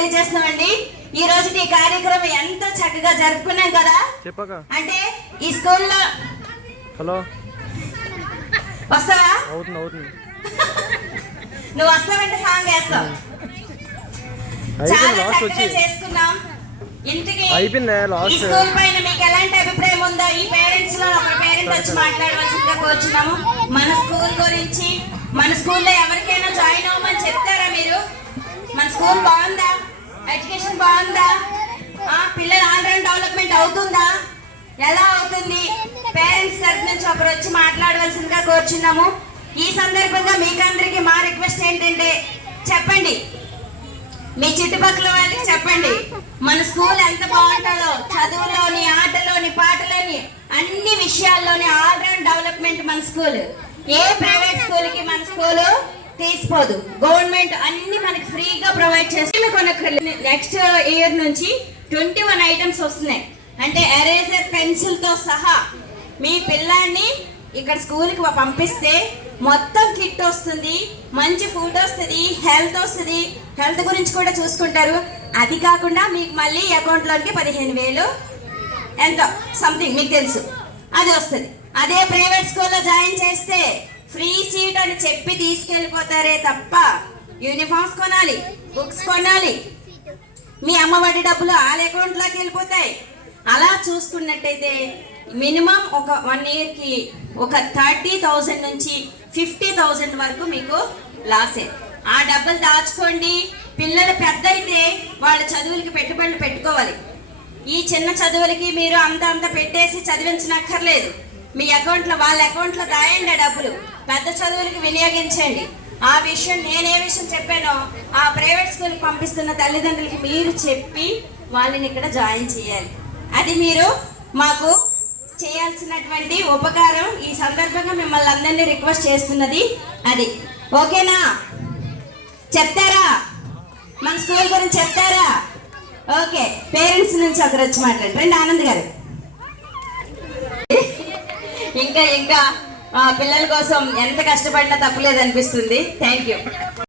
తెలియజేస్తున్నామండి. ఈ రోజు ఈ కార్యక్రమం ఎంతో చక్కగా జరుపుకున్నాం కదా. అంటే ఈ స్కూల్లో హలో వస్తావా? అవుతుంది. నువ్వు వస్తావంటే సాంగ్ వేస్తావు. చాలా చక్కగా చేసుకున్నాం. ఇంటికి ఈ స్కూల్ పైన మీకు ఎలాంటి అభిప్రాయం ఉందో ఈ పేరెంట్స్ లో ఒక పేరెంట్ వచ్చి మాట్లాడవలసిందిగా కోరుచున్నాము. మన స్కూల్ గురించి, మన స్కూల్లో ఎవరికైనా జాయిన్ అవ్వమని చెప్తారా మీరు? మన స్కూల్ బాగుందా? ఎడ్యుకేషన్ బాగుందా? పిల్లలు ఆల్రౌండ్ డెవలప్మెంట్ అవుతుందా? ఎలా అవుతుంది? పేరెంట్స్ తరఫు నుంచి ఒకరు వచ్చి మాట్లాడవలసిందిగా కోరుచున్నాము. ఈ సందర్భంగా మీకందరికి మా రిక్వెస్ట్ ఏంటంటే చెప్పండి, మీ చుట్టుపక్కల వాళ్ళకి చెప్పండి మన స్కూల్ ఎంత బాగుంటుందో. చదువులోని, ఆటలోని, పాటలోని, అన్ని విషయాల్లోని ఆల్రౌండ్ డెవలప్మెంట్ మన స్కూల్. ఏ ప్రైవేట్ స్కూల్ కి మన స్కూల్ తీసిపోదు. గవర్నమెంట్ అన్ని మనకి ఫ్రీగా ప్రొవైడ్ చేస్తుంది. నెక్స్ట్ ఇయర్ నుంచి 21 ఐటమ్స్ వస్తున్నాయి. అంటే ఎరేజర్, పెన్సిల్ తో సహా మీ పిల్లాన్ని ఇక్కడ స్కూల్కి పంపిస్తే మొత్తం కిట్ వస్తుంది, మంచి ఫుడ్ వస్తుంది, హెల్త్ వస్తుంది. హెల్త్ గురించి కూడా చూసుకుంటారు. అది కాకుండా మీకు మళ్ళీ అకౌంట్లోకి 15,000 ఎంతో సంథింగ్ మీకు తెలుసు అది వస్తుంది. అదే ప్రైవేట్ స్కూల్లో జాయిన్ చేస్తే ఫ్రీ సీట్ అని చెప్పి తీసుకెళ్ళిపోతారే తప్ప యూనిఫామ్స్ కొనాలి, బుక్స్ కొనాలి, మీ అమ్మఒడి డబ్బులు వాళ్ళ అకౌంట్లోకి వెళ్ళిపోతాయి. అలా చూసుకున్నట్టయితే మినిమం ఒక 1 ఇయర్కి ఒక 30,000 నుంచి 50,000 వరకు మీకు లాసే. ఆ డబ్బులు దాచుకోండి. పిల్లలు పెద్ద అయితే వాళ్ళ చదువులకి పెట్టుబడులు పెట్టుకోవాలి. ఈ చిన్న చదువులకి మీరు అంత పెట్టేసి చదివించనక్కర్లేదు. మీ అకౌంట్లో, వాళ్ళ అకౌంట్లో దాయండి ఆ డబ్బులు. పెద్ద చదువులకి వినియోగించండి. ఆ విషయం నేనే విషయం చెప్పానో ఆ ప్రైవేట్ స్కూల్కి పంపిస్తున్న తల్లిదండ్రులకి మీరు చెప్పి వాళ్ళని ఇక్కడ జాయిన్ చేయాలి. అది మీరు మాకు చేయాల్సినటువంటి ఉపకారం. ఈ సందర్భంగా మిమ్మల్ని అందరినీ రిక్వెస్ట్ చేస్తున్నది అది. ఓకేనా? చెప్తారా? మన స్కూల్ గురించి చెప్తారా? ఓకే, పేరెంట్స్ నుంచి ఒకరు వచ్చి మాట్లాడండి. రండి ఆనంద్ గారు. ఇంకా పిల్లల కోసం ఎంత కష్టపడినా తప్పలేదు అనిపిస్తుంది. Thank you.